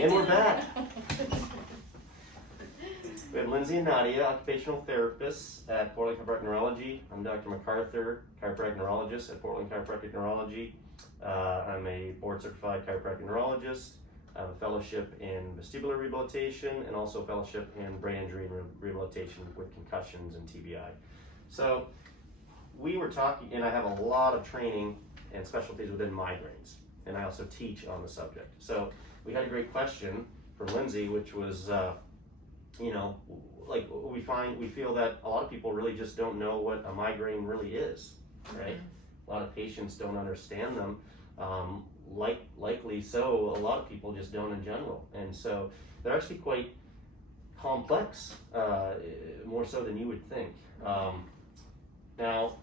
And we're back. We have Lindsay and Nadia, occupational therapists at Portland Chiropractic Neurology. I'm Dr. MacArthur, chiropractic neurologist at Portland Chiropractic Neurology. I'm a board certified chiropractic neurologist. I have a fellowship in vestibular rehabilitation and also a fellowship in brain injury and rehabilitation with concussions and TBI. So we were talking, and I have a lot of training and specialties within migraines, and I also teach on the subject. So we had a great question from Lindsay, which was, like we feel that a lot of people really just don't know what a migraine really is, right? A lot of patients don't understand them. Likely so, a lot of people just don't in general. And so they're actually quite complex, more so than you would think. Now,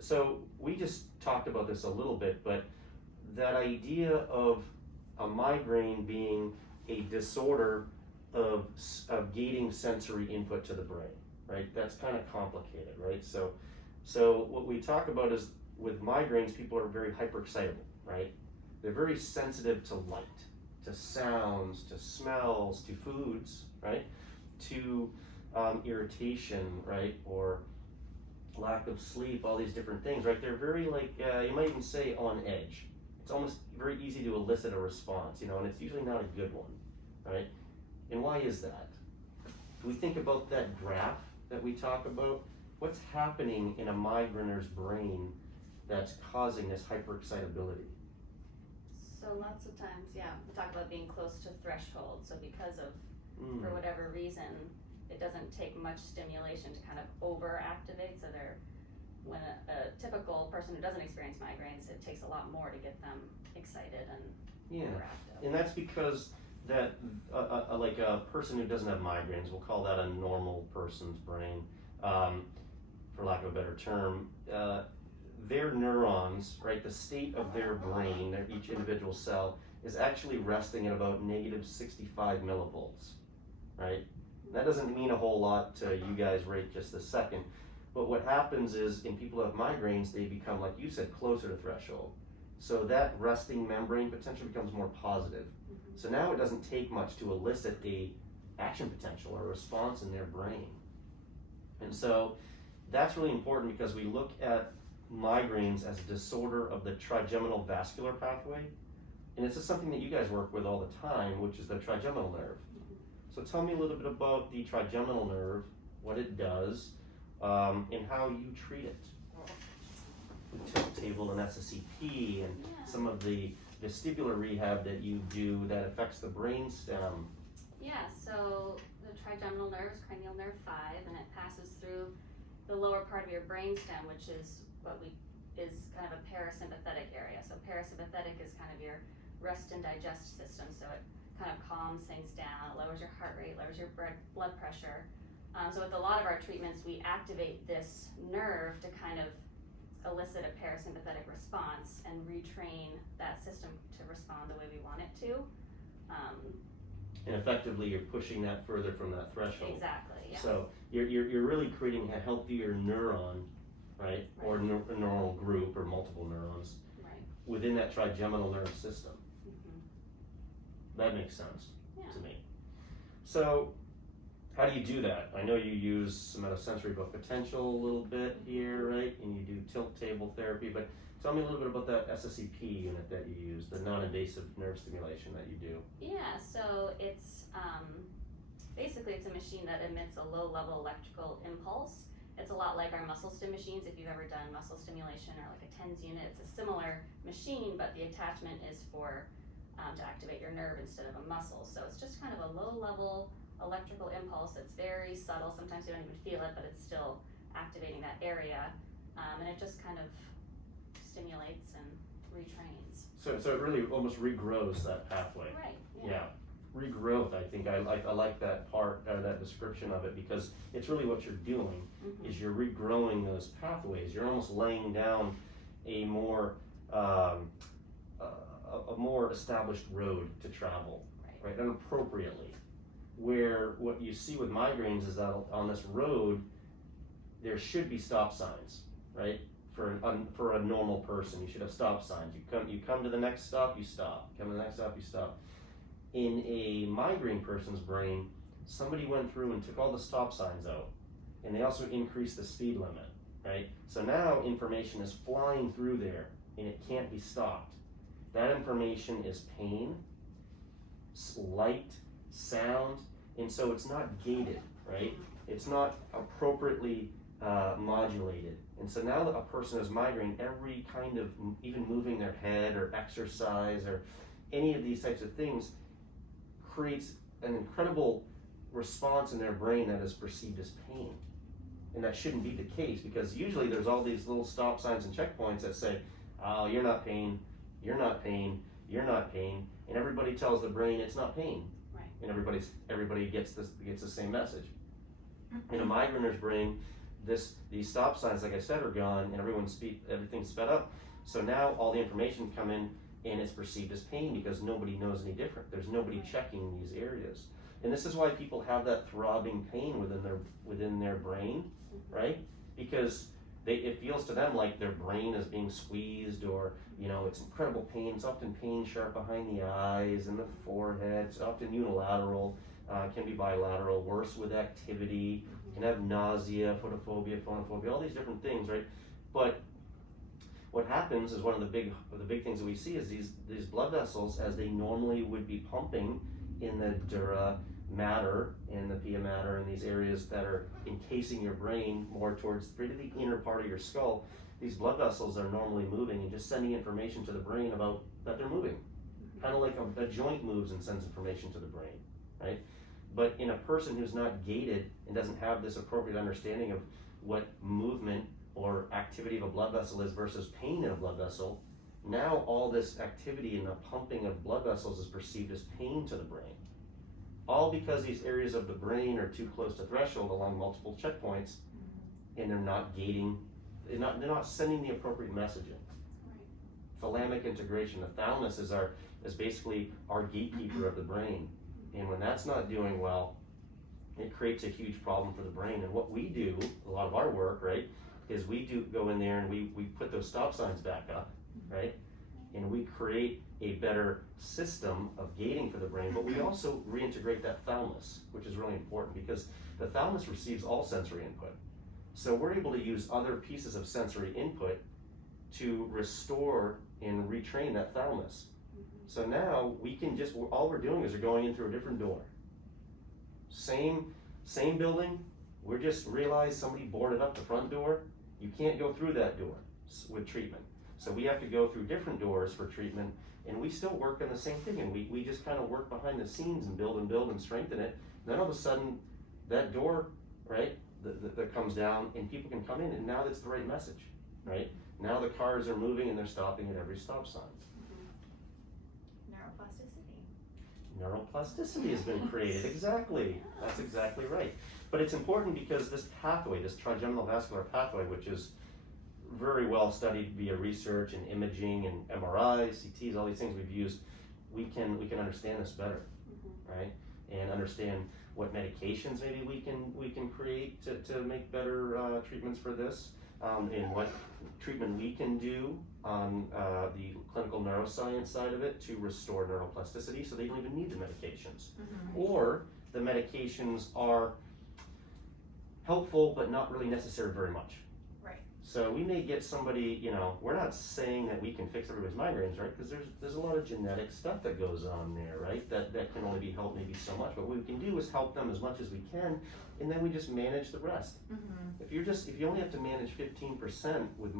so we just talked about this a little bit, but that idea of a migraine being a disorder of gating sensory input to the brain, right? That's kind of complicated, right? So what we talk about is with migraines, people are very hyperexcitable, right? They're very sensitive to light, to sounds, to smells, to foods, right? To irritation, right? Or lack of sleep, all these different things, right? They're very you might even say on edge. It's almost very easy to elicit a response, and it's usually not a good one, right? And why is that? Do we think about that graph that we talk about? What's happening in a migrainer's brain that's causing this hyperexcitability? So lots of times, we talk about being close to threshold. So because of, for whatever reason, it doesn't take much stimulation to kind of overactivate. So when a typical person who doesn't experience migraines, it takes a lot more to get them excited and overactive. And that's because that like a person who doesn't have migraines, we'll call that a normal person's brain, for lack of a better term. Their neurons, right, the state of their brain, each individual cell, is actually resting at about negative 65 millivolts, right? That doesn't mean a whole lot to you guys right just this second, but what happens is in people who have migraines, they become, like you said, closer to threshold. So that resting membrane potential becomes more positive. So now it doesn't take much to elicit a action potential or response in their brain. And so that's really important because we look at migraines as a disorder of the trigeminal vascular pathway. And this is something that you guys work with all the time, which is the trigeminal nerve. So tell me a little bit about the trigeminal nerve, what it does, and how you treat it. The tilt table and SSEP and some of the vestibular rehab that you do that affects the brain stem. So the trigeminal nerve is cranial nerve 5, and it passes through the lower part of your brain stem, which is is kind of a parasympathetic area. So parasympathetic is kind of your rest and digest system. So it kind of calms things down, lowers your heart rate, lowers your blood pressure. So with a lot of our treatments, we activate this nerve to kind of elicit a parasympathetic response and retrain that system to respond the way we want it to. And effectively, you're pushing that further from that threshold. Exactly. Yeah. So you're really creating a healthier neuron, right? Or neural group or multiple neurons within that trigeminal nerve system. That makes sense to me. So how do you do that? I know you use somatosensory both potential a little bit here, right? And you do tilt table therapy, but tell me a little bit about that SSEP unit that you use, the non-invasive nerve stimulation that you do. So it's basically it's a machine that emits a low-level electrical impulse. It's a lot like our muscle stim machines. If you've ever done muscle stimulation or like a TENS unit, it's a similar machine, but the attachment is for to activate your nerve instead of a muscle. So it's just kind of a low-level electrical impulse that's very subtle. Sometimes you don't even feel it, but it's still activating that area, and it just kind of stimulates and retrains. So it really almost regrows that pathway. Right. Yeah. Regrowth. I think I like that part, that description of it, because it's really what you're doing is you're regrowing those pathways. You're almost laying down a more established road to travel, right? And appropriately. Where what you see with migraines is that on this road, there should be stop signs, right? for a normal person. You should have stop signs. You come to the next stop, you stop. Come to the next stop, you stop. In a migraine person's brain, somebody went through and took all the stop signs out, and they also increased the speed limit, right? So now information is flying through there, and it can't be stopped. That information is pain, light, sound, and so it's not gated, right? It's not appropriately modulated. And so now that a person has migraine, every kind of, even moving their head or exercise or any of these types of things creates an incredible response in their brain that is perceived as pain. And that shouldn't be the case, because usually there's all these little stop signs and checkpoints that say, oh, you're not pain, you're not pain, you're not pain, and everybody tells the brain it's not pain. Right. And everybody gets the same message. In a migrainer's brain, these stop signs, like I said, are gone, and everything's sped up. So now all the information come in, and it's perceived as pain because nobody knows any different. There's nobody checking these areas, and this is why people have that throbbing pain within their brain, right? Because it feels to them like their brain is being squeezed, or it's incredible pain. It's often pain sharp behind the eyes and the forehead. It's often unilateral, can be bilateral, worse with activity. Can have nausea, photophobia, phonophobia, all these different things, right? But what happens is one of the big things that we see is these blood vessels, as they normally would be pumping in the dura mater and the pia mater and these areas that are encasing your brain more towards really the inner part of your skull. These blood vessels are normally moving and just sending information to the brain about that they're moving. Kind of like a joint moves and sends information to the brain, right? But in a person who's not gated and doesn't have this appropriate understanding of what movement or activity of a blood vessel is versus pain in a blood vessel, now all this activity in the pumping of blood vessels is perceived as pain to the brain. All because these areas of the brain are too close to threshold along multiple checkpoints, and they're not gating, they're not sending the appropriate messaging. Thalamic integration, the thalamus is basically our gatekeeper of the brain. And when that's not doing well, it creates a huge problem for the brain. And what we do, a lot of our work, right, is we go in there and we put those stop signs back up, right? And we create a better system of gating for the brain, but we also reintegrate that thalamus, which is really important because the thalamus receives all sensory input. So we're able to use other pieces of sensory input to restore and retrain that thalamus. So now we can all we're doing is we're going in through a different door. Same building, we're just realized somebody boarded up the front door. You can't go through that door with treatment. So we have to go through different doors for treatment, and we still work on the same thing, and we just kind of work behind the scenes and build and strengthen it. Then all of a sudden, that door, right, that comes down, and people can come in, and now that's the right message, right? Now the cars are moving and they're stopping at every stop sign. Neuroplasticity has been created, exactly. That's exactly right. But it's important because this pathway, this trigeminal vascular pathway, which is very well studied via research and imaging and MRIs, CTs, all these things we've used, we can understand this better, right? And understand what medications maybe we can create to make better treatments for this, and what treatment we can do on the clinical neuroscience side of it to restore neuroplasticity so they don't even need the medications. Or the medications are helpful but not really necessary very much. Right. So we may get somebody, we're not saying that we can fix everybody's migraines, right? Because there's a lot of genetic stuff that goes on there, right? That can only be helped maybe so much. But what we can do is help them as much as we can, and then we just manage the rest. If you only have to manage 15% with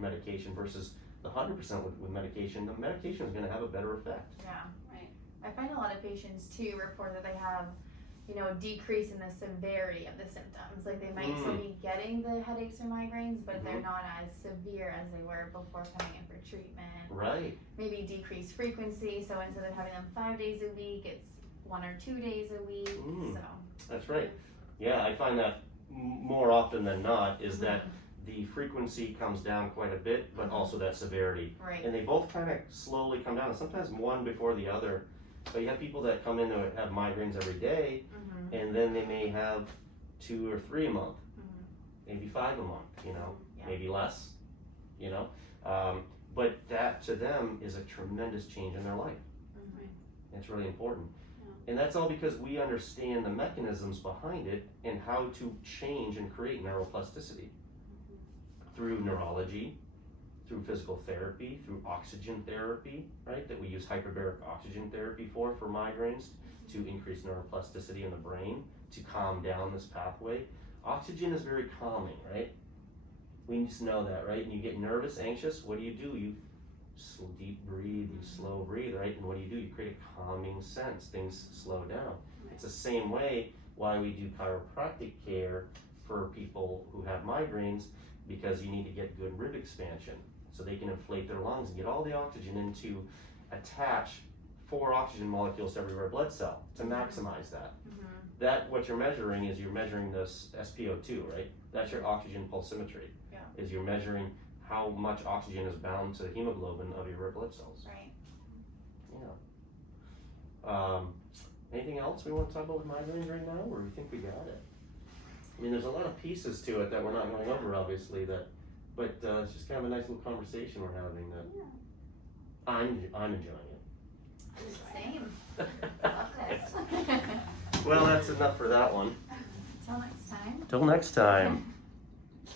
medication versus the 100% with medication, the medication is going to have a better effect. Yeah. Right. I find a lot of patients too report that they have, a decrease in the severity of the symptoms. Like they might still be getting the headaches or migraines, but they're not as severe as they were before coming in for treatment. Right. Maybe decreased frequency, so instead of having them 5 days a week, it's 1 or 2 days a week. So that's right. Yeah, I find that more often than not is that the frequency comes down quite a bit, but also that severity. Right. And they both kind of slowly come down, and sometimes one before the other. But you have people that come in to have migraines every day, and then they may have 2 or 3 a month, maybe 5 a month, maybe less, you know? But that to them is a tremendous change in their life. It's really important. And that's all because we understand the mechanisms behind it and how to change and create neuroplasticity through neurology, through physical therapy, through oxygen therapy, right? That we use hyperbaric oxygen therapy for migraines to increase neuroplasticity in the brain, to calm down this pathway. Oxygen is very calming, right? We just know that, right? And you get nervous, anxious, what do? You deep breathe, you slow breathe, right? And what do? You create a calming sense, things slow down. It's the same way why we do chiropractic care for people who have migraines, because you need to get good rib expansion so they can inflate their lungs and get all the oxygen in to attach 4 oxygen molecules to every red blood cell to maximize that. That, what you're measuring is you're measuring this SpO2, right? That's your oxygen pulsimetry. Is you're measuring how much oxygen is bound to the hemoglobin of your red blood cells. Right. Yeah. Anything else we want to talk about with migraines right now, or we think we got it? I mean, there's a lot of pieces to it that we're not going over, obviously, but it's just kind of a nice little conversation we're having that I'm enjoying it. Same. Love this. Well, that's enough for that one. Till next time. Till next time.